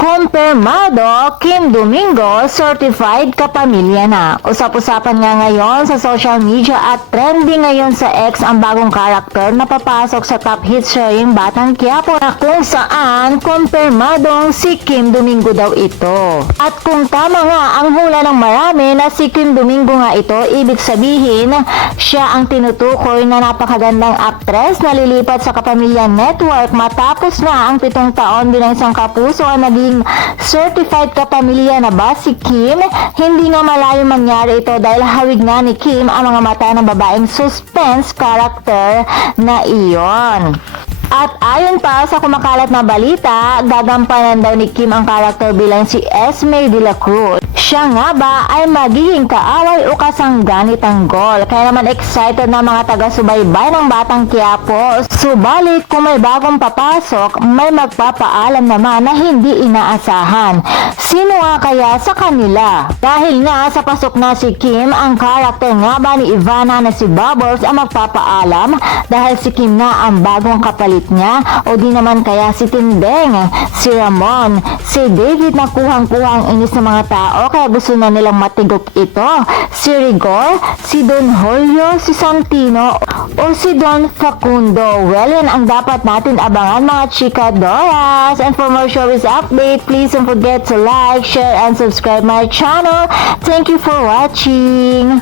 Kumpirmado, Kim Domingo, certified kapamilya na. Usap-usapan nga ngayon sa social media at trending ngayon sa X ang bagong karakter na papasok sa top hit showing Batang Quiapo na kung saan kumpirmadong si Kim Domingo daw ito. At kung tama nga ang hula ng marami na si Kim Domingo nga ito, ibig sabihin siya ang tinutukoy na napakagandang aktres na lilipat sa Kapamilya Network matapos na ang 7 taon bilang isang kapuso ang naging certified kapamilya na ba si Kim. Hindi nga malayo mangyari ito dahil hawig nga ni Kim ang mga mata ng babaeng suspense character na iyon. At ayon pa sa kumakalat na balita, gagampanan daw ni Kim ang karakter bilang si Esme de la Cruz. Siya nga ba ay magiging kaaway o kasangga ni Tanggol? Kaya naman excited na mga taga-subaybay ng Batang Quiapo. Subalit kung may bagong papasok, may magpapaalam naman na hindi inaasahan. Sino nga kaya sa kanila? Dahil nga sa pasok na si Kim, ang karakter nga ba ni Ivana na si Bubbles ang magpapaalam dahil si Kim na ang bagong kapalit niya, o di naman kaya si Tindeng, si Ramon, si David na kuhang-kuhang inis ng mga tao kaya gusto na nilang matigok ito, si Rigor, si Don Julio, si Santino o si Don Facundo. Well, yan ang dapat natin abangan mga chikadoras. And for more showbiz update, please don't forget to like, share and subscribe my channel. Thank you for watching.